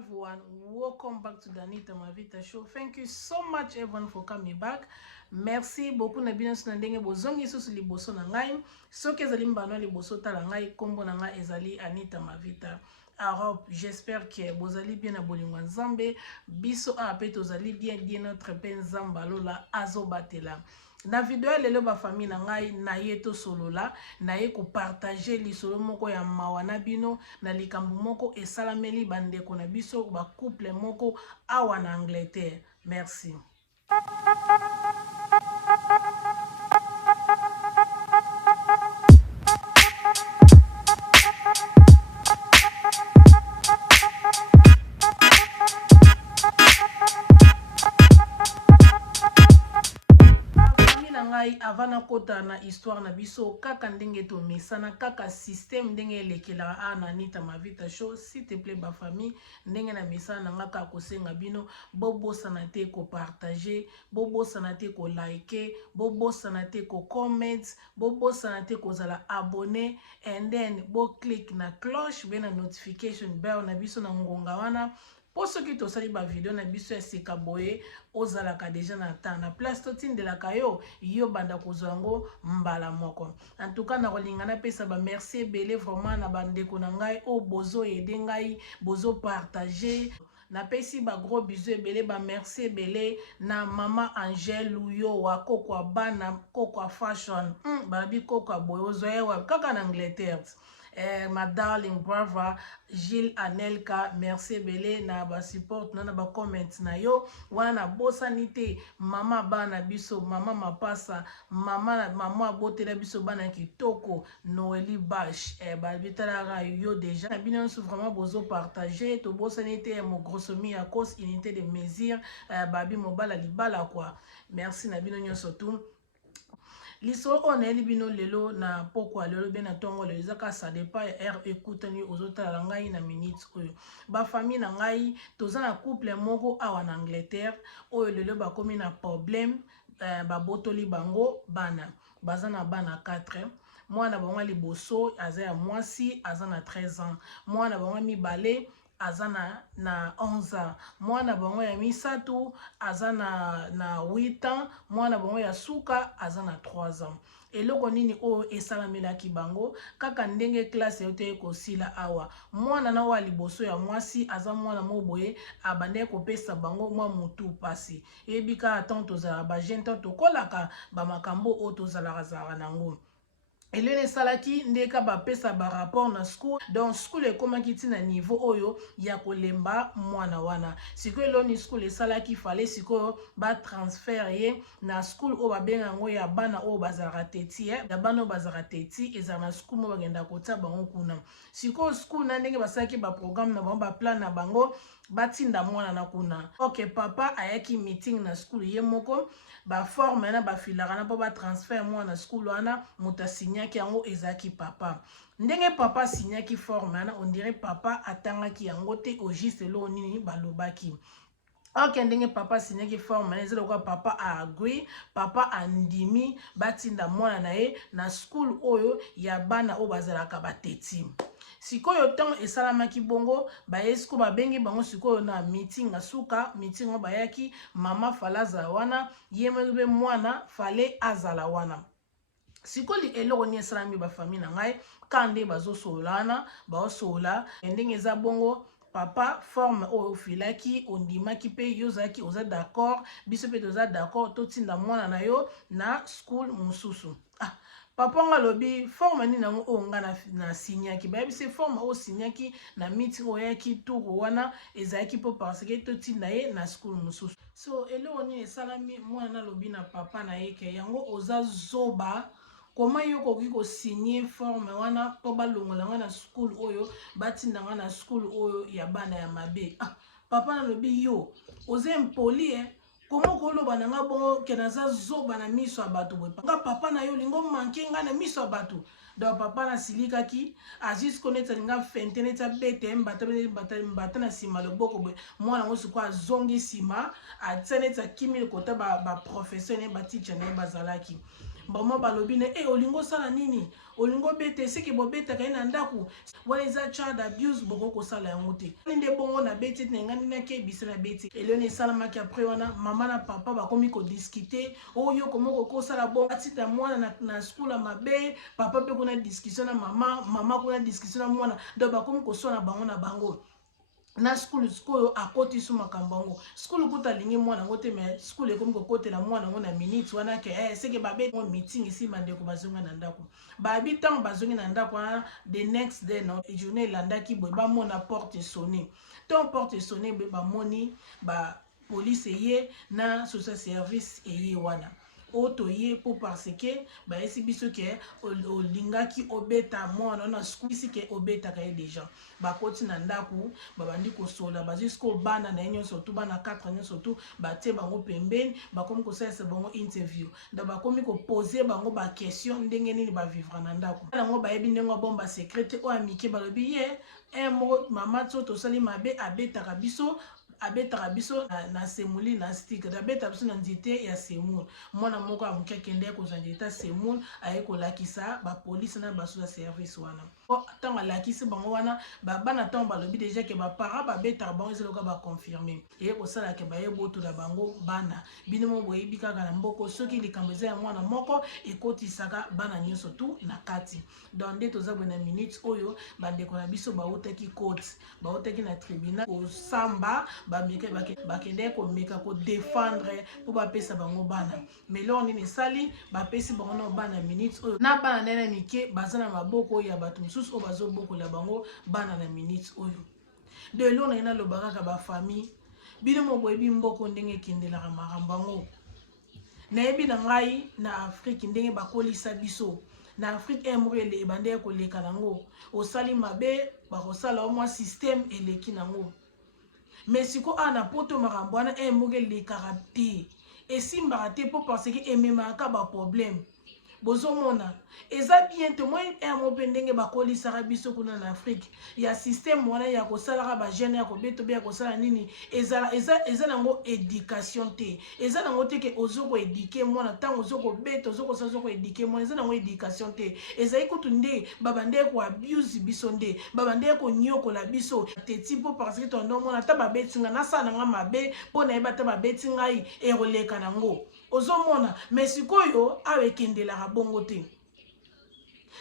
everyone, welcome back to the Anita Mavita show. Thank you so much everyone for coming back. Merci beaucoup na bino na ndenge bozongi susu liboso na ngai. Soki ezali mbano liboso tala ngai kombo na ngai ezali Anita Mavita. Alors, j'espère que vous allez bien à Bolingwa Nzambe. Biso a pe tozali bien notre pe Nzamba lola azobatela. Na video lelo ba famille na ngai na yeto solola na ye ko partager lisolo moko ya mawana bino na likambo moko esalameli bandeko na biso ba couple moko awa na Angleterre. Merci. Avant kota na histoire na biso kaka ndenge to mesana kaka système ndenge lekela na Anita Mavita show. S'il te plaît ba famille ndenge na mesana ngaka kosenga bino bobosana te ko partager, bobosana te ko liker, bobosana te ko comment, bobosana te ko zala abonner, and then bo click na cloche bena notification bell na biso na ngonga wana. Pour ceux qui tosali ba vidéo na biso ya sika boye ozalaka déjà na temps na place totine de la kayo yo banda kozango mbala moko. En tout cas na kolingana pesa ba merci belé vraiment na bandeko na ngai o bozo aider ngai bozo partager na pesi ba gros bisous belé ba merci belé na mama Angèle Luyo wa kokwa bana kokwa fashion babi kokwa boyo ozoewa kaka na Angleterre. Ma darling brother Gilles Anelka, merci belé na ba support na ba comment na yo wana bosanité mama bana biso mama mapasa mama botela biso bana kitoko Noeli Bash ba bitala yo déjà na bino sou vraiment bozo partager to bosanité mo grossomi à cause unité de mesure babi mobala libala quoi. Merci na bino nyonso tout. L'histoire on est libino lelo na poko lelo bena tongo le zaka ça dépend er écoutani aux autres la ngai na minutes oyo ba famille na ngai toza na couple moko awa na Angleterre oyo lelo ba komi na problème ba botoli bango bana bazana bana 4 mwana bango liboso aza ya mwasi aza na 13 ans mwana bango mibale azana na 11 ans mwana bango ya misatu azana na 8 ans mwana bango ya suka azana 3 ans eloko nini o esalamelaki bango kaka ndenge classe yote ekosila awa mwana na wa liboso ya mwasi aza mwana moboye abande kopesa bango mwa mutu pasi ebika atant tozala ba jeune tant tokolaka ba makambo o tozala zara nango. Elene salaki ndeka ba pesa ba rapport na school donc school ekomaki tina niveau oyo ya kolemba mwana wana siko eloni school esalaki fale siko ba transfer ye na school o ba benga ngo ya bana o bazara teti ya bana o bazara teti eza na school mo bagenda kota bango kuna siko school na ndenge basalaki ba programme na bango ba plan na bango batinda mwana na kuna. Ok papa ayaki meeting na school ye moko ba forme na ba filaka na po ba transfer mwana school wana muta signaki yango ezaki papa ndenge papa signaki forme na on dirait papa atangaki yango te au juste lo nini balobaki. Ok ndenge papa signaki forme na ezelo kwa papa a agree papa andimi batinda mwana na ye na school oyo ya bana o bazalaka bateti sikoyo temps esalamaki bongo bayesko babengi bango sikoyo na meeting asuka meeting bayaki mama falaza wana yemebe mwana fale azala wana sikoli eloko ni esalami ba famille na ngai kande bazosolana baosola ndenge eza bongo papa forme o filaki ondimaki pe yozaki oza d'accord biso pe toza d'accord totinda mwana na yo na school mususu papa nga lobi forme ni nango o nga na signaki bayebi se forme o signaki na meeting oyaki tour wana ezaki po parce que totinda ye na school mususu so eloko ni esalami mwana na lobi na papa na ye ke yango oza zoba comment yo koki ko signer forme wana po balongola nga na school oyo batinda nga na school oyo ya bana ya mabe papa na lobi yo oza impoli Comment koloba na nga bongo ke naza zoba na miso ya bato boye nga papa na yo lingo manke nga na miso ya bato donc papa na silikaki azis koneta nga fente neta bete mbata na sima loboko boye mwana ngo siko azongi sima atia neta kimi kota ba professeur ne ba teacher ne bazalaki bama balobi ne olingo sala nini olingo bete siki bobeta kai na ndaku wana eza child abuse boko kosala yango te nde bongo na beti te ngani na ke bisi na beti eloni esalamaki après wana mama na papa bakomi kodiscute oyo komoko kosala bo atita mwana na skula mabe papa pe kuna discussion na mama kuna discussion na mwana donc bakomi kosona bango na bango na school oyo akoti su makambo yango school kuta lingi mwana ngo te me school ekomi kokotela mwana ngo na minute wana ke seke babe ngo meeting isi bandeko bazonga na ndako babi ntango bazongi na ndako wana the next day no journée elandaki boye bamona porte sonné ntango porte sonné boye bamoni police eye na social service eye wana otoye po parce que baesi biso ke olingaki obeta mwana na school isi ke obetaka ye déjà bakoti na ndako babandi kosola bazisko bana na nyonso tu bana 4 nyonso tu batie bango pembeni bakomi kosalisa bango interview da bakomi koposer bango ba question ndenge nini bavivre na ndako nango bayebi ndenge bomba secrète o amike balobi ye mo mama tso tosali mabe abetaka biso na semuli na stick abeta biso na nzete ya semul mwana moko amuki akende kozwa nzete ya semul aye kolakisa bapolisi na baso ya service wana ntango alakisi bango wana bana ntango balobi deja ke baparent babetaka bango ezeloka baconfirme eye kosalaka baye botola bango bana bino mo boyebi kaka na mboko soki likambo eza ya mwana moko ekotisaka bana nyonso tu na kati donc nde toza boye na minute oyo bandeko na biso bautaki cote bautaki na tribunal kosamba bakende komeka kodefendre po bapesa bango bana mais lor nini esali bapesi bango na bana minute oyo na bana ndene mike baza na maboko oyo ya bato mosusu oyo bazobokola bango bana na minute oyo de lor na ye naloba kaka bafamille bino mo boyebi mboko ndenge ekendelaka makambo yango nayebi na ngai na afrike ndenge bakolisa biso na afrike moko ebande koleka nango osali mabe bakosala omwa système eleki nango mais siko ana poto makambo wana moko elekaka te esimbaka te po parce que ememaka baproblème bozomona eza bien te moi mo mpe ndenge bakolisaka biso kuna na afrike ya système wana ya kosalaka bajeune ya kobeta obe ya kosala nini eza nango éducation te eza nango te ke ozokoéduke mwana ntango ozokobeta ozokosala ozokoéduke mwana eza nango éducation te ezali kutu nde babandeye koabuse biso nde babandeye konyokola biso teti mpo parce que tondomona ata babeti nga nasala nanga mabe mpo nayeba ata babeti ngai ekoleka nango ozomona mais sikoyo awa ekendelaka bongo te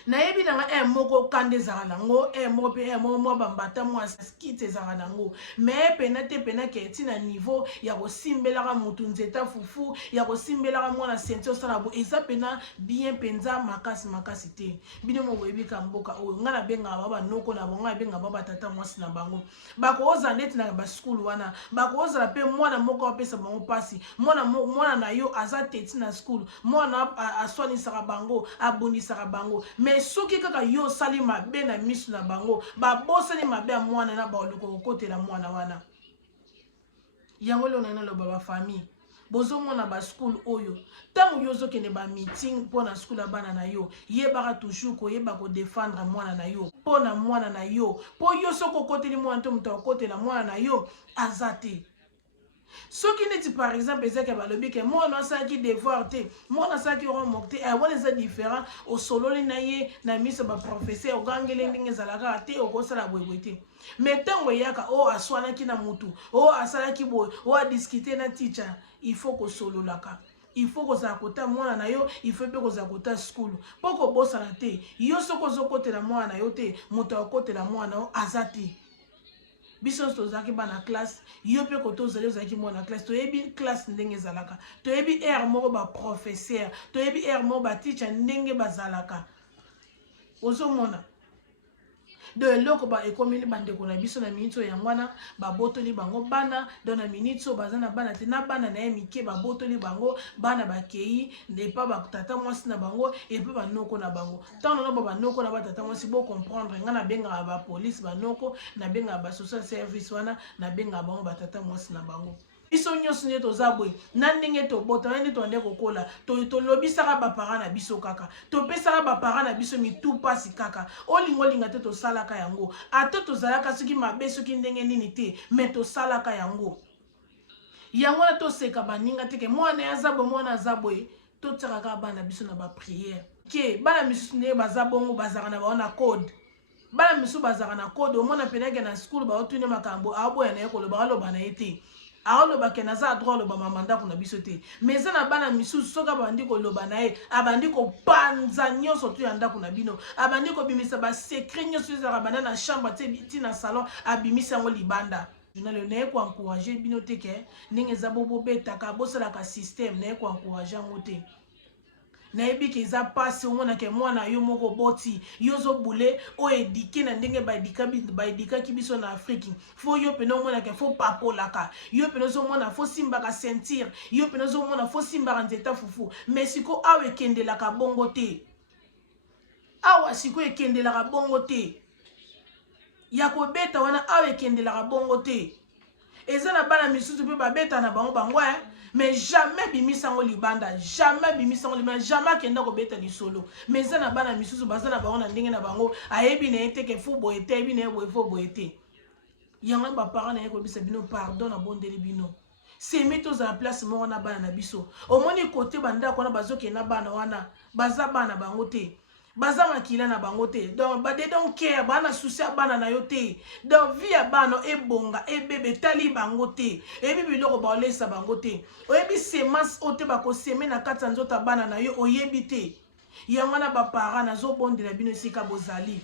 nayebi nanga moko kanda ezaka nango moko mpe moko mwa bambata mwa skite ezaka nango mais pena te pena ke eti na niveau ya kosimbelaka motu nzeta fufu ya kosimbelaka mwana senti osala bo eza pena bien mpenza makasi te bino mo boyebika mboka oyo ngai nabengaka ba banoko na bango nabengaka ba batata mwasi na bango bakozala ndeti na baskulu wana bakozala mpe mwana moko apesa bango mpasi mwana na yo aza teti na skulu mwana aswanisaka bango abundisaka bango mais soki kaka yo osali mabe na misu na bango babosani mabe ya mwana na baoluka kokotela mwana wana yango lelo na naloba bafamille bozomona baskulu oyo ntango yo ozokende bameeting mpo na skulu ya bana na yo yebaka toujours koyeba kodefendre mwana na yo mpo na mwana na yo mpo yo soki okoteli mwana te moto akotela mwana na yo aza te soki neti par exemple ezaki balobi ke mwana asalaki devoir te mwana asalaki homework te wana eza différent osololi na ye na miso baprofesseur ogangeli ndenge ezalaka te okosala boyeboye te mais ntango eyaka oyo aswanaki na mutu oyo asalaki boye oyo adiskute na teacher il faut kosololaka il faut kozala kota mwana na yo il faut mpe kozala kota skulu mpo kobosana te yo soki ozokotela mwana na yo te moto akotela mwana yo aza te biso nyonso tozalaki bana classe yo mpe kote ozali ozalaki mwana classe toyebi classe ndenge ezalaka toyebi aire moko baprofesseur toyebi aire moko baticha ndenge bazalaka ozomona de eloko ekomeli bandeko na biso na minute oyo yango wana babotoli bango bana don na minute oyo baza na bana te na bana na ye mike babotoli bango bana bakei epa batata mwasi na bango epa banoko na bango ntango nano banoko na batata mwasi bocomprendre ngai nabengaka bapolice banoko nabengaka basocial service wana nabengaka bango batata mwasi na bango biso nyonso nde toza boye na ndenge tobota na ndenge toande kokola tolobisaka baparent na biso kaka topesaka baparent na biso mitu mpasi kaka olinga te tosalaka yango ata tozalaka soki mabe soki ndenge nini te me tosalaka yango wana toseka baninga teke mwana aza boye mwana aza boye to tsaka bana biso na ba prière ke bana misusu ne baza bongo bazaka na baona code bana misusu bazaka na code omona peneke na school ba otune makambo aboya na yekolo ba loba na ete aoloba ke naza droit loba mama ndako na biso te mais eza na bana misusu soka bandi koloba na ye abandi kopanza nyonso to ya ndako na bino abandi kobimisa basekret nyonso ezalaka banda na chambre ti na salon abimisa yango libanda nalo naye koencourage bino te ke ndenge eza bobetaka bosalaka système naye koencourage yango te nayebi ke eza pasi omonake mwana yo moko boti yo ozobule oyo edike na ndenge baedikaki biso na afriki fo yo pene omonake fo papolaka yo pene ozomona fo simbaka ceinture yo pene ozomona fo simbaka nzeta fufu mais siko awa ekendelaka bongo te awa siko ekendelaka bongo te ya kobeta wana awa ekendelaka bongo te eza na bana misusu mpe babeta na bango bango mais jamais bimisango libanda jamais bimisango libanda jamais akenda kobeta lisolo mais eza na bana misusu baza na bango na ndenge na bango ayebi na ye te ke fu boye te ayebi na ye boye fo boye te yango baparent na ye kobisa bino pardon na bondeli bino semi tozala place moko na bana na biso omoni kote bandako wana bazokenda bana wana baza bana bango te baza makila na bango te donc they don't care bana susi ya bana na yo te donc vie ya bana ebonga ebebe tali bango te eyebi biloko baolesa bango te oyebi semence oyo te bakoseme na kati ya nzoto ya bana na yo oyebi te yango wana baparent nazobondela bino esika bozali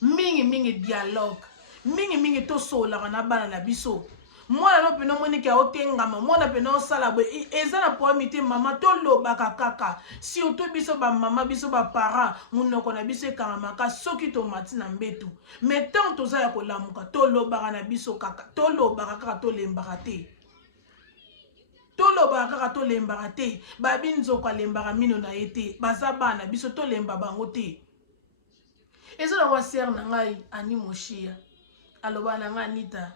mingi dialogue mingi tosolaka na bana na biso mwana no pena omoni ke aotengama mwana pena osala boye eza na problème te mama tolobaka kaka surtout biso bamama biso baparent monoko na biso ekangamaka soki tomati na mbetu mais tant toza ya kolamuka tolobaka na biso kaka tolobaka kaka tolembaka te tolobaka kaka tolembaka te babi nzoko alembaka mino na ye te baza bana biso tolemba bango te eza na wa ser na ngai ani moshia aloba na ngai Anita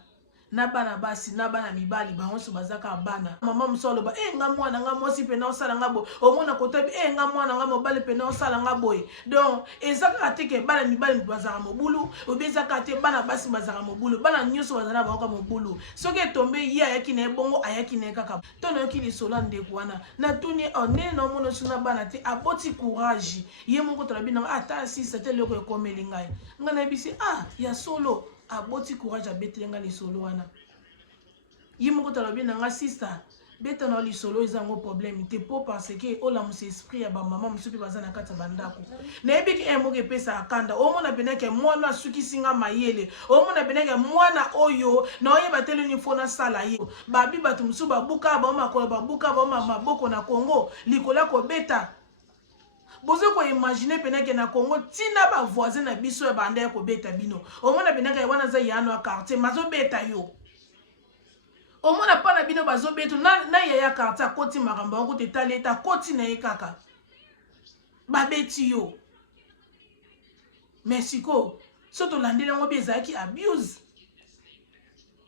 na bana basi na bana mibali bango so bazaka bana mama moso aloba nga mwana nga mwasi pena osala nga boye omona kotabi nga mwana nga mobali pena osala nga boye donc ezaka te ke bana mibali bazaka mobulu obezaka te bana basi bazaka mobulu bana nyonso bazana bango mobulu soki etombe ye ayaki na ebongo ayaki na kaka to nayoki lisolo ndeko wana na tuni nene na omona suna bana te aboti courage ye moko tolabi na ata asisa te loko ekomeli ngai nga nayebisi ya solo aboti courage abeteli nga lisolo wana ye moko talobi na nga sister beta na lisolo eza ngo problème te po parce que olamusa esprit ya bamama mosusu mpe baza na kati ya bandako nayebi ke moko epesa akanda omona peneke mwana asukisi nga mayele omona peneke mwana oyo na oyeba te lini fo nasala ye babi bato mosusu babuka bao makolo babuka bao maboko na Congo likolo ya kobeta bozo ko imaginer peneke na Congo tina ba voisin na biso ya banda ya kobeta bino omona peneke wana za yano ya quartier mazo beta yo omona pa na bino bazo beta na ya quartier koti makambo ngo te taleta koti na ye kaka babeti yo Mexico soto landela ngo bezaki abuse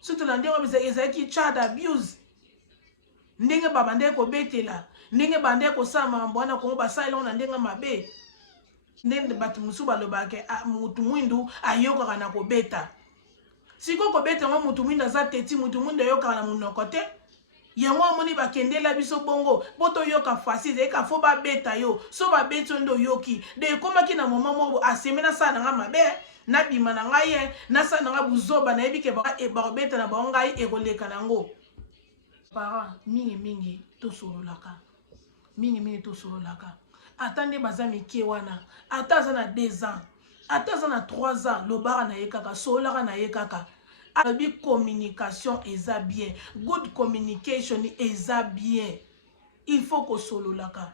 soto landela ngo bezaki child abuse ndenge babande ko betela ndenge bande ko sama mbwana ko basala na ndenge mabe ndenge batu musu balobake mutu mwindu ayoka na ko beta siko ko beta ngo mutu mwindu za teti mutu mwindu ayoka na munoko te yango amoni bakendela biso bongo boto yoka facile eka fo ba beta yo so ba beto ndo yoki de komaki na mama mo asemena sana nga mabe na bima na ngai na sana nga buzoba na ebike ba beta na ba ngai ekoleka nango parents mingi tosololaka mingi tosololaka atande baza mike wana ata aza na 2 ans ata aza na 3 ans lobaka na ye kaka sololaka na ye kaka abi communication eza bien good communication eza bien il faut kosololaka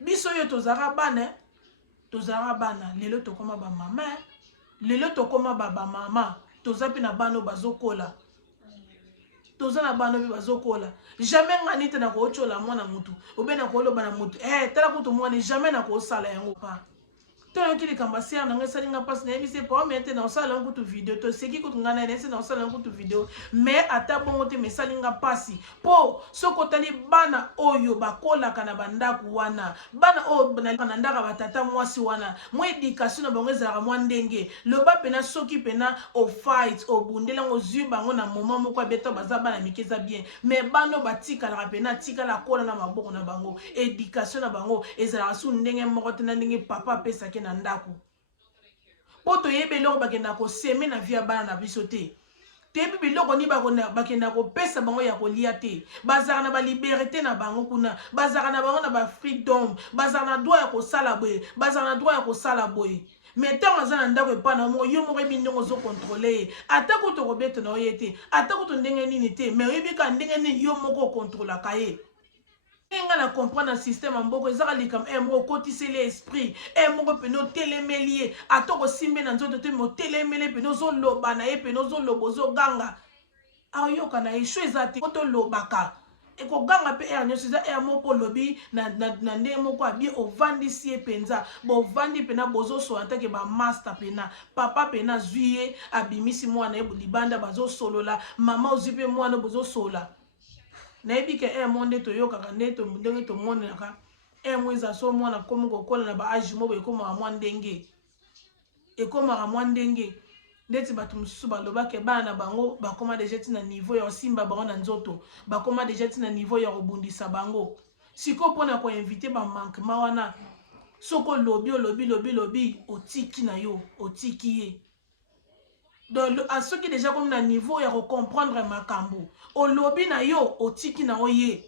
biso yo tozalaka bana lelo tokoma bamama lelo tokoma babamama toza mpe na bana bazokola toza na bana bazokola jamais ngani te na koochola mwana mutu obe na koloba na mutu tala kutu mwana jamais na koosala yango pa Tant que les cambassiers n'ont pas de passe, n'est pas maintenant ça l'un coup de vidéo, to ce qui coûte un gain, c'est dans ça l'un coup de vidéo, mais à ta bonne côté, mais ça l'inga passi. Po, ce côté bana oyo bakola kanabanda kuwana, bana o bananda batata moi si wana, moi éducation na bango zara moi ndenge, le bas pena soki pena au fight, au bundela aux yeux bango na moment moko beto bazaba na mikeza bien, mais bano batika la pena tika la kola na maboko na bango, éducation na bango ezara su ndenge moko tena ndenge papa pesa ke na ndako po toyebi eloko bakenda koseme na vie ya bana na biso te toyebi biloko ni bakenda kopesa bango ya kolia te bazalaka na baliberté na bango kuna bazalaka na bango na bafreedom bazalaka na droit ya kosala boye bazalaka na droit ya kosala boye mais ntango aza na ndako epai na moko yo moko yebi ndenge ozokontrole ye atako tokobeta na yo ye te atako to ndenge nini te mais oyebi ka ndenge nini yo moko okontrolaka ye nga na comprendre système mboko ezaka likam moko kotiseli esprit moko pene otelemeli ye ata kosimbe na nzoto te me otelemeli pene ozoloba na ye pene ozoloba ozoganga ayoka na ye sho eza te po tolobaka ekoganga mpe ere nyonso eza ere moko olobi na ndenge moko abie ovandisi ye mpenza bovandi mpena bozosola ntake bamaster pena papa pena azwi ye abimisi mwana ye libanda bazosolola mama ozwi mpe mwana bozosola nayebi ke mo nde toyokaka nde ndenge tomonelaka mo eza so mwana komi kokola na baage mo ekomaka mwa ndenge ekomaka mwa ndenge ndeti bato mosusu balobaka bana na bango bakoma deja ti na niveau ya kosimba bango na nzoto bakoma deja ti na niveau ya kobundisa bango sikoyo mpona koinvite bamankema wana soki olobi otiki na yo otiki ye donc soki deja komi na niveau ya kocomprendre makambo olobi na yo otiki na yo ye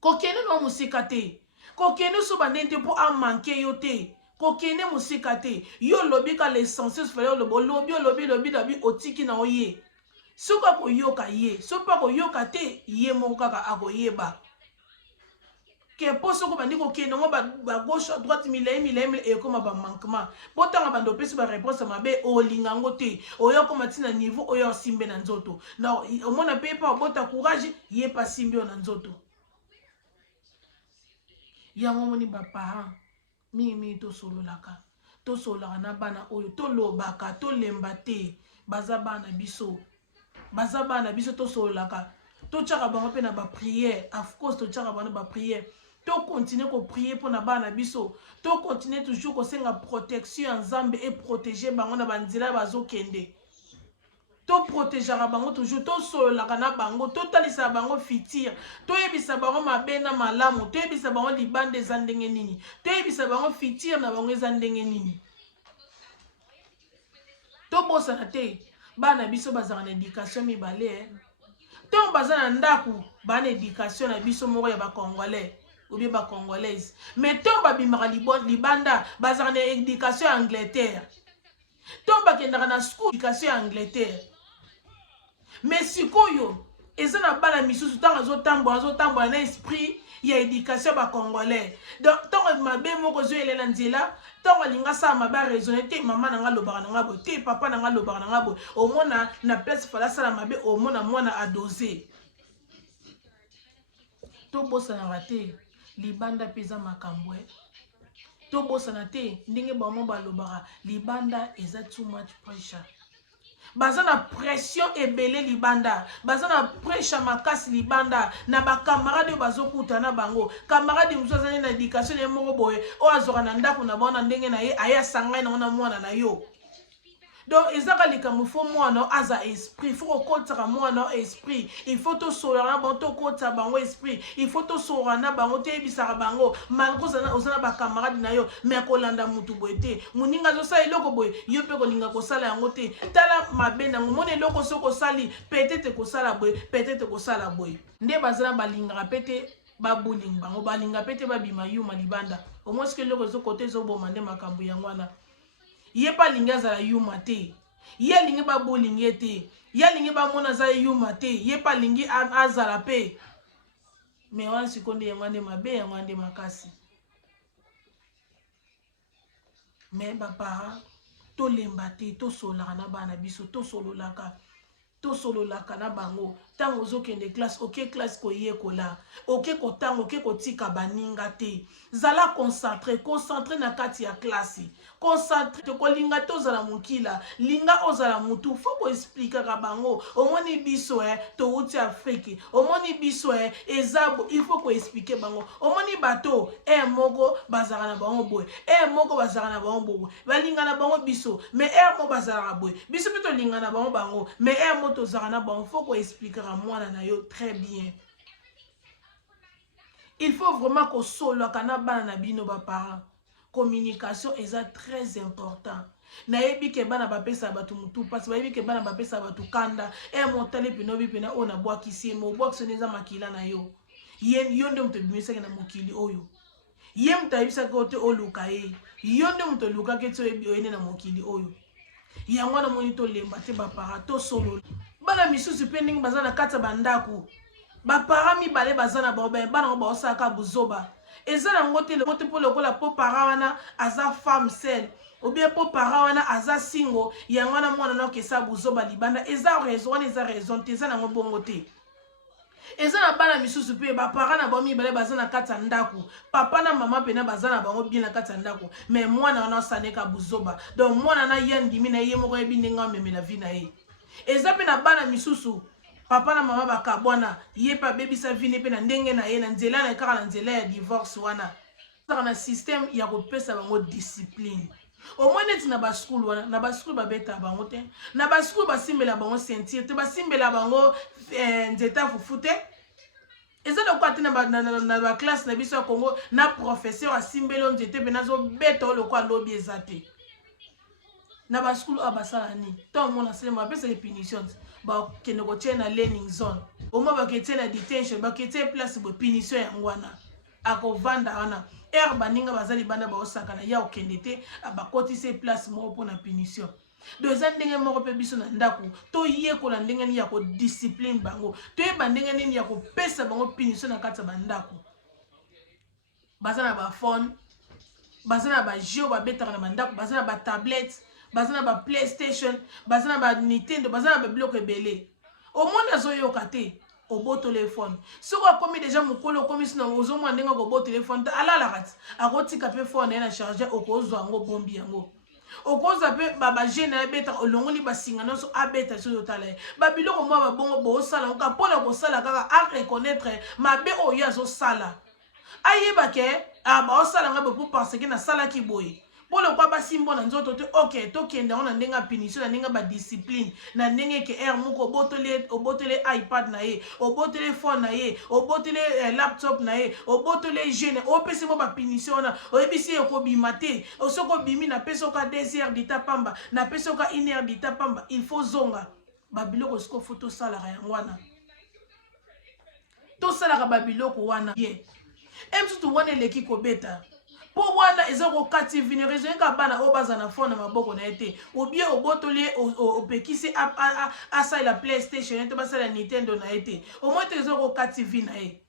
kokende na mosika te kokende so bandenge te mpo amanke yo te kokende mosika te yo olobi ka l'essentiel fale olobi otiki na yo ye soki akoyoka ye soki mpo akoyoka te ye moko kaka akoyeba ke po soko bandi kokende ngo bagauche à droite milai ekoma bamankement po ntanga bando opesi baréponse mabe olinga yango te oyo okoma ntina niveau oyo osimbe na nzoto na omona mpe pa obota courage ye pa simbi yo na nzoto yango omoni baparent mingi tosololaka na bana oyo tolobaka tolemba te baza bana biso tosololaka totyaka bango mpe na bapriere of course totyaka bango na bapriere tokontinue koprie mpo na bana biso tokontinue toujours kosenga protection ya nzambe eprotege bango na banzela bazokende toprotegeaka bango toujours tosololaka na bango totalisaka bango futur toyebisa bango mabe na malamu toyebisa bango libanda eza ndenge nini toyebisa bango futur na bango eza ndenge nini tobosana te bana biso bazalaka na éducation mibale ntango baza na ndako baa na éducation na biso moko ya bacongolais ou bien bacongolaise mais ntango babimaka libanda bazalaka na éducation ya Angleterre ntango bakendaka na school éducation ya Angleterre mais sikoyo eza na bana misusu ntango azotambola na esprit ya éducation bacongolais donc ntango mabe moko ozoyelela nzela ntango alinga asala mabe araisonne te mama na nga alobaka na nga boye te papa na nga alobaka na nga boye omona na place fala asala mabe omona mwana adose tobosanaka te libanda mpe eza makambo tobosana te ndenge bamo balobaka libanda eza too much pressure baza na pression ebele libanda baza na pressure makasi libanda na bakamarade oyo bazokuta na bango kamarade mosusu azali na éducation ye moko boye oyo azwaka na ndako na bango na ndenge na ye aye asangai nango na mwana na yo donc ezaka likambo fo mwana aza esprit fo kokotisaka mwana esprit il faut tosololaka na bango tokotisa bango esprit il faut tosolola na bango toyebisaka bango malgré oza na bakamarade na yo mais kolanda mutu boye te moninga azosala eloko boye yo mpe kolinga kosala yango te tala mabe nango mona eloko soki osali peut-être kosala boye peut-être kosala boye nde bazala balingaka mpe te babulinga bango balinga mpe te babima yuma libanda omoi soki eloko ezokote ezoboma nde makambo yango wana ye pa alingi azala yuma te ye alingi babolingi ye te ye alingi bamona aza yuma te ye pa alingi azala mpe me wana sikoyo nde yango nde mabe yango nde makasi me baparent tolemba te tosololaka na bana biso tosololaka to solo la kana bango tango ozokende classe oke classe koyekola oke kotango oke kotika baninga te zala concentré na kati ya classe concentré te kolinga te ozala mokila linga ozala mutu fo koexplikaka bango omoni biso touti Afrique omoni biso ezabo il faut koexplike bango omoni bato moko bazalaka na bango boye moko bazalaka na bango boye balinga na bango biso mais moko bazalaka boye biso mpe tolinga na bango mais moko tozalaka na bango fo koexplikaka mwana na yo très bien. Il faut vraiment que solo kana bana na bino ba parents. Communication est très important. Nayebi ke bana bapesa batu mutu parce bayebi ke bana bapesa batu kanda motale pinobi pena ona bwa kisimo bwa kisoneza makila na yo. Yonde mtebimisa na mokili oyo. Yem taibisa kote oluka yonde mtoluka ke tsoyebi oyene na mokili oyo. Yango na monito lemba te ba parents to solo. Bana misusu pe ndenge baza na kati bandako. Ba parents mibale baza na bana ba osaka buzoba. Eza na ngote le mote po lokola po para wana aza femme seule ou bien po para wana aza singo yango wana mwana na kesa buzoba libanda eza raison te eza na ngobongo te. Eza na bana misusu pe ba para na bomi bale baza na kati ndako papa na mama pena baza na bango bien na kati ndako mais mwana wana osaneka buzoba donc mwana na yandimi na ye moko yebi ndenga memela vie na ye. Eza pe na bana misusu papa na mama bakabwana ye pa bebisa vini pe na ndenge na ye na nzela na kaka na nzela ya divorce wana saka na système ya kopesa bango discipline au moins neti na baskul wana na baskul babeta bango te na baskul basimbela bango ceinture te basimbela bango nzeta fufu te eza lokwa te na baklasse na biso ya Congo na professeur asimbelo nzete pe nazobeta lokwa lobi eza te na baskul abasala ni to mona selema bapesa les punitions ba kende ko na learning zone oma ba kete na detention ba kete place bo punition ya ngwana akovanda wana baninga bazali banda ba osaka na ya okende te abakotise place moko pona punition doza ndenge moko pe biso na ndako to yekola ndenge ni ya ko discipline bango to yeba ndenge nini ya ko pesa bango punition na kati ya bandako baza na ba phone baza na ba jeu babetaka na bandako baza na ba tablette baza na ba PlayStation baza na ba Nintendo baza na ba biloko ebele omoni azoyoka te obo téléphone soko akomi déjà mokolo okomi sina ozomwa ndenge obo téléphone te alalaka ti akotika pe phone na charger okozwa yango bombi yango okoza pe babagene abeta olongoli basinga nyonso abeta so yotala babiloko mwa babongo boosala oka mpona kosala kaka areconnaître mabe oyo azosala ayeba ke baosala nga bepo parce ke nasalaki boye polo kwa basimbo na nzoto te ok tokende na ndenge punition na ndenge ba discipline na ndenge ke moko obotele iPad na ye obotele phone na ye obotele laptop na ye obotele jeune opesi mo ba punition na oyebisi ekobima te osoko bimi na peso ka 2 heures ditapamba na peso ka 1 heure ditapamba il faut zonga babiloko siko photo sala ya ngwana to sala ka babiloko wana ye emsutu wana eleki kobeta po wana ezoko kati vini raison ka bana obaza na phone na maboko na ete ou bien obotoli opekisi asa la PlayStation ete basala Nintendo na ete au moins ezoko kati vini na e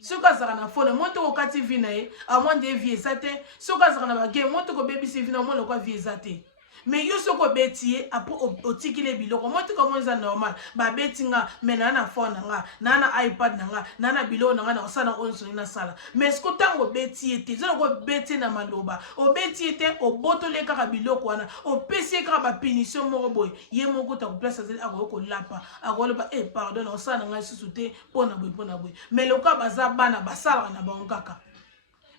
soka zaka na phone monte ko kati vini na e a moins de vie sate soka zaka na ba game monte ko bebisi vini na mo lokwa vie sate mais yo soko betiye apo otikile biloko moti comme ça normal ba betinga mais na phone nga na iPad nga na biloko nga na osana onso na sala mais ce que tango betiye te zo ko beti na maloba o betiye te o botole kaka biloko wana o pesi kaka ba punition moko boy ye moko ta ko place azeli ako lapa akoloba pardon osana nga susu te pona boy mais loka baza bana basala na bango kaka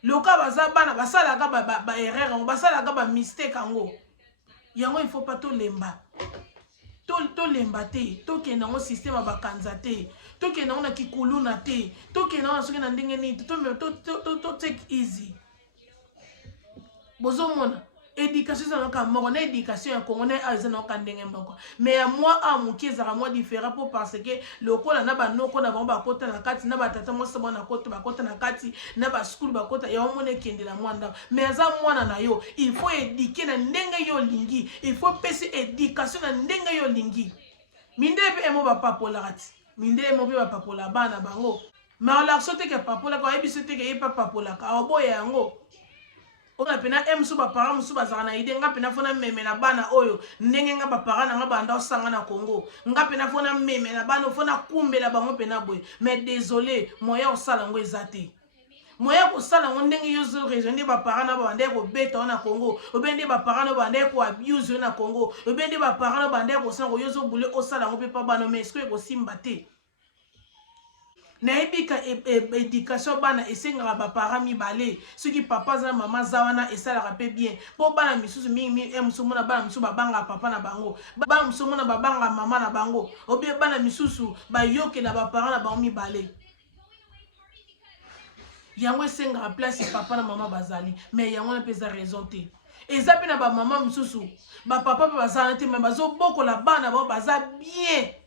loka baza bana basala ka ba erreur basala ka ba mistake ngo yango il faut pas to lemba te to kenda ngo système abakanza te to kenda ngo na kikuluna te to kenda ngo soki na ndenge nini to take easy bozomona éducation ça naka moko na éducation ya Congo na aza naka ndenge moko mais ya moi a moki ezaka moi différent pour parce que lokola na banoko na bango bakota na kati na batata mosa bana bakota na kati na ba school bakota ya omone kende la mwanda mais aza mwana na yo il faut éduquer na ndenge yo lingi il faut pesi éducation na ndenge yo lingi minde pe emo ba papola kati minde emo pe ba papola bana bango mais la sote ke papola ko ebi sote ke yepa papola ka oboya yango Oka pena emsu ba para musu bazaka na ide nga pena fona meme na bana oyo ndenge nga ba para na nga banda osanga na Congo nga pena fona meme na bana fona kumbela bango pena boy mais désolé moya osala ngo ezate moya kosala ngo ndenge yozo raison nde ba para na banda ko beta na Congo obende ba para na banda ko abuse na Congo obende ba para na banda ko sala ngo yozo bule osala ngo pe pa bana mais est-ce que ko simba te naibika éducation bana esengaka bapara mibale soki papa za mama za wana esalaka mpe bien mpo bana misusu mingi mosusu mona bana misusu babanga papa na bango bana misusu mona babanga mama na bango obie bana misusu bayokela bapara na bango mibale yango esengaka place papa na mama bazali mais yango wana mpe eza raison te eza mpe na bamama misusu bapapa mpe bazala te me bazobokola bana bango baza bien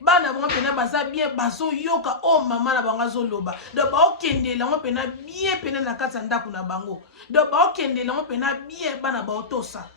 bana bango pena baza bien bazoyoka o mama na bango azoloba donc baokendela yango pena bien pena na kati ya ndako na bango donc baokendela yango pena bien bana baotosa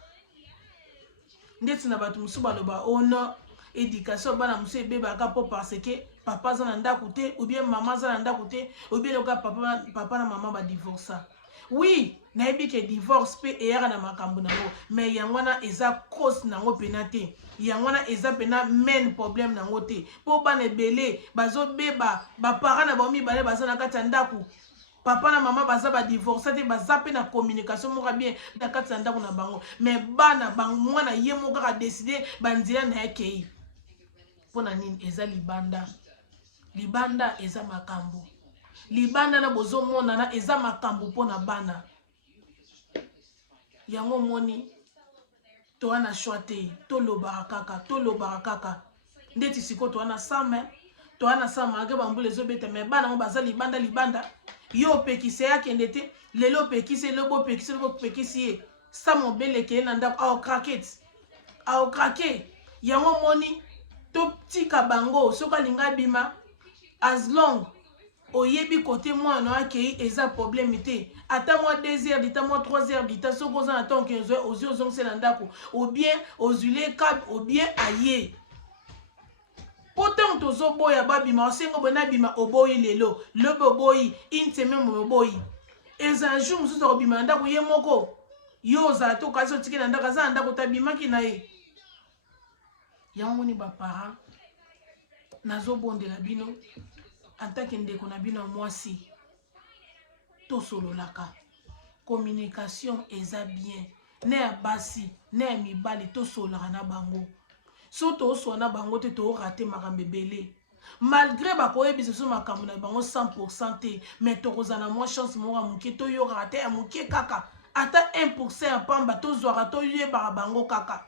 ndeti na bato mosusu baloba ono éducation bana mosusu ebebaka mpo parce que papa aza na ndako te ou bien mama aza na ndako te ou bien loka papa na mama badivorsa oui nayebi ke divorce mpe eyaka na makambo nango mais yango wana eza cause nango pena te yango wana eza pena main problème nango te mpo bana ebele bazobeba bapara na bango mibale baza na kati ya ndako papa na mama baza badivorce te baza mpe na communication moko bien na kati ya ndako na bango mais bana mwana ye moko kaka décide banzela na ye kei mpo na nini eza libanda libanda eza makambo libanda na bozomonana eza makambo mpo na bana yango moni toa na choix te tolobaka kaka ndeti siko toa na sama toa na sama ake bambula ezobeta me bana ngo baza libanda yo opekisi ye akende te lelo opekisi ye lobo opekisi ye sa mobeleke ye na ndako aokrake yango moni totika bango soki alinga abima as long oyebi kote mwana akei eza problème te ata mwa 2 heures dita mwa 3 heures dita soki oza na ntango ke ozwi ozongisela ndako obien ozwile kabe obien aye po ntango tozoboya babima osenga boye nabima oboyi lelo lobe oboyi une semaine mo oboyi eza jour mosusu akobima na ndako ye moko yo ozala te okasi otiki na ndako aza na ndako tabimaki na ye yango moni baparent nazobondela bino antake ndeko na bino mwasi tosololaka communication eza bien ne ya basi ne ya mibali tosololaka na bango so tosola na bango te toorate makambo ebele malgré bakoyebisa so makambo na bango 100% te mais tokozala na mwa chance moko ya moke toyokaka te ya moke kaka ata 1% ya pamba tozwaka toyebaka bango kaka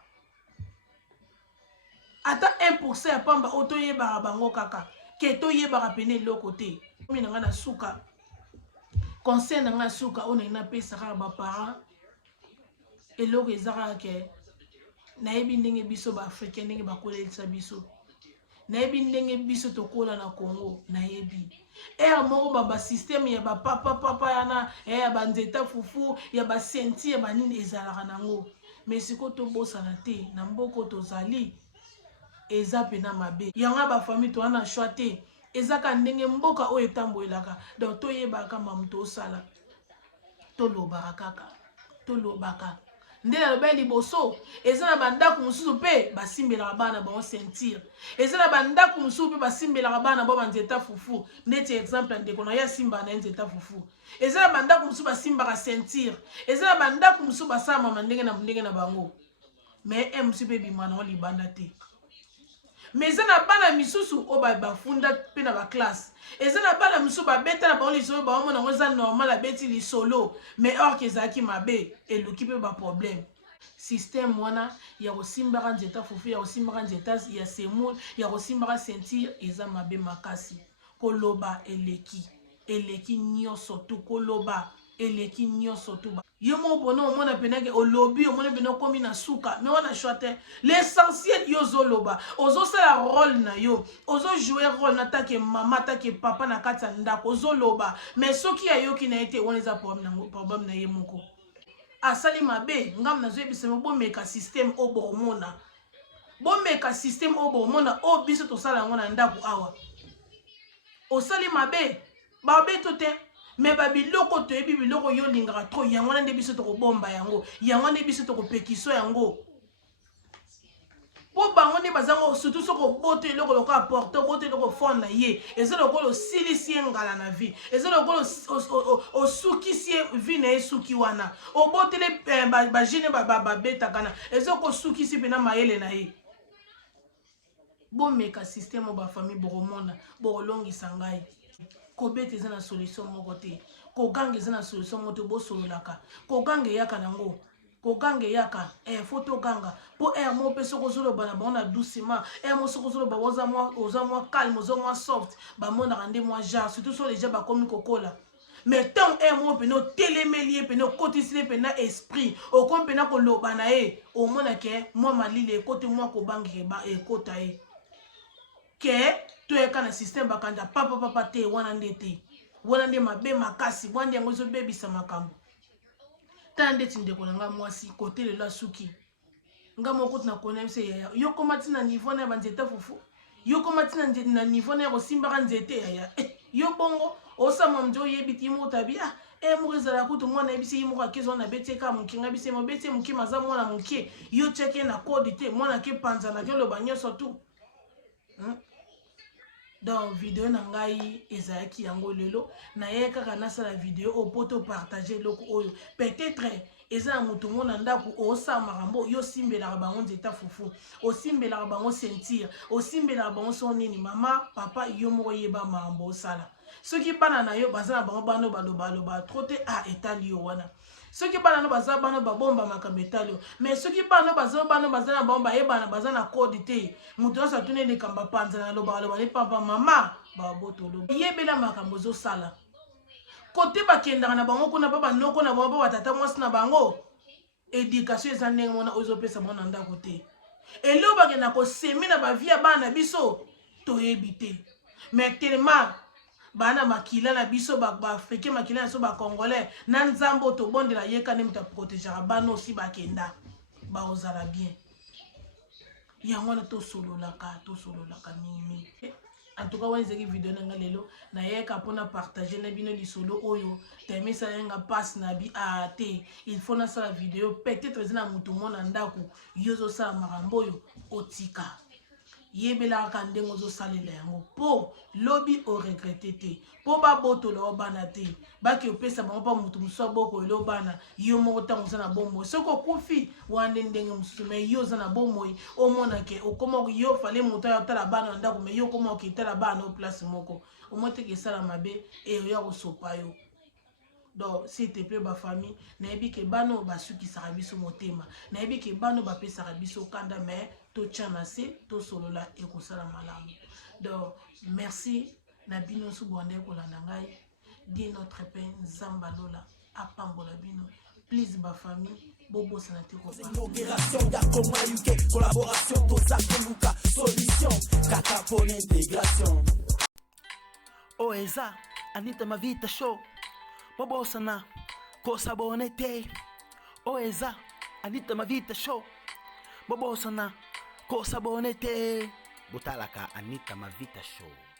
ata 1% ya pamba oyo toyebaka bango kaka ke toyebaka pene eloko te omi na nga na suka conseil na nga suka oyo na napesa kaka baparent eloko eza kaka ke nayebi ndenge biso baafricain ndenge bakolelisa biso nayebi ndenge biso tokola na Congo nayebi ere moko basysteme ya bapapapapa yana ya banzeta fufu ya basenti ya banini ezalaka nango mais siko tobosana te na mboko tozali eza pena mabe yango bafamille toa na choix te ezaka ndenge mboka oyo etambolelaka donc toyebaka mamu tosala tolobaka nde naloba liboso eza na bandako mosusu mpe basimbelaka bana bango sentir eza na bandako mosusu mpe basimbelaka bana bao banzeta fufu ndeti exemple ndeko na ye asimbaka na ye nzeta fufu eza na bandako mosusu basimbaka sentir eza na bandako mosusu basala mama ndenge na bango mais mosusu mpe bima nango libanda te mais eza na bana misusu oyo bafunda mpe na baklasse eza na bana misusu babeta na bango lisolo baomona yango eza normal abeti lisolo mais orke ezalaki mabe eluki mpe baproblème système wana ya kosimbaka nzeta fufu ya kosimbaka nzeta ya semoule ya kosimbaka ceinture eza mabe makasi koloba eleki nyonso tu koloba eleki nyonso tu yo mo bona omona penake olobi omona pena okomi na suka mais wana choix te l'essentiel yo ozoloba ozosala rôle na yo ozojouer rôle na take mama take papa na kati ya ndako ozoloba mais soki ayoki na ye te wana eza problème na ye moko asali mabe ngam nazoyebisama bomeka système oyo bokomona bomeka système oyo bokomona oyo biso tosala yango na ndako awa osali mabe babeto te mais ba biloko toyebi biloko yo lingaka trop yango wana nde biso tokobomba yango yango nde biso tokopekiso yango po bango nde bazango surtout soko boto eloko loko apporte boto eloko fonda ye eza lokolo osilisi ye ngala na vie eza lokolo osukisi ye vie na ye suki wana obotele bagene babetaka na eza kosukisi mpena mayele na ye bomeka systeme o bafamille bokomona bokolongisa ngai kobeta eza na solution moko te koganga eza na solution moko te bosololaka koganga eyaka nango koganga eyaka fo toganga mpo mo mpe soki ozoloba na bango na doucement mo soki ozoloba oza mwa calme oza mwa soft bamonaka nde mwa genre surtout so deja bakomi kokola mais tant mo mpena otelemeli ye mpena okotisili ye mpena esprit okomi mpena koloba na ye omonake mwa malili ekote mwa kobangaka ekota ye ke toyeka na systeme bakanja papa te wana nde te wana nde mabe makasi wana nde yango ezobebisa makambo tala ndeti ndeko na nga mwasi kote lelo asuki nga moko tina kona biso yaya yo koma tina niveau na ya banzete fufu yo koma tina na niveau na ya kosimbaka nzete yaya yo bongo osama mje oyebi ti moko tabi moko ezala kutu mwana yebisi ye moko akezi wana abeti eka moke nga bisi mobeti ye moke maza mwana moke yo tiaki na kodi te mwana ke panzana ke loba nyonso tu donc video na ngai ezalaki yango lelo naye kaka nasala video opo topartage eloko oyo peut-être eza na moto ngo na ndako osala makambo yo osimbelaka bango nzeta fufu osimbelaka bango sentir osimbelaka bango so nini mama papa yo moko yeba makambo osala soki bana na yo baza na bango bano balobaloba trop te etali yo wana soki bana no baza bano babomba makambo etali yo mais soki bano baza na bango bayebana baza na kode te moto nyonso atuni likambo panza na lobaloba ne papa mama babotolo yebela makambo ozosala kote bakendaka na bango kuna mpo banoko na bango mpo batata mwasi na bango éducation eza ndenge mona ozopesa bango na ndako te eloko bakenda kosemi na bavie ya bana na biso toyebi te mais tellement bana makila na biso baafrike makila na biso bacongolais na nzambe tobondela yeka nde moto aprotegeaka bana osi bakenda baozala bien yango wana tosololaka mingi en tout cas wana ezaki video na nga lelo nayeka mpona partage na bino lisolo oyo tayemesala nga mpasi na bi te il faut nasala video peut-être eza na moto mo na ndako yo ozosala makambo oyo otika yebelaka ndenge ozosalela yango mpo lobi oregrete te mpo babotola o bana te baki opesa bango mpa moto mosusu abokolela o bana yo moko ntango oza na bomoi soki okufi wana ndenge mosusu me yo oza na bomoi omonake okoma yo fale moto ya otala bana na ndako me yo okoma okitala bana o place moko omoteke esala mabe eyoya kosopa yo donc s'il te plaît bafamille nayebi ke bano basukisaka biso motema nayebi ke bano bapesaka biso kanda mais totya na se tosolola ekosala malamu donc merci na bino nyonso bwanda kolanda ngai die notre pain nzambe alola apambola bino please bafamille bobosana te inauguration ya koma yuke collaboration tozakeluka solution kaka pour l'intégration eza Anita Mavita show bobosana kosabone te eza Anita Mavita show bobosana kosabone te botalaka Anita Mavita show.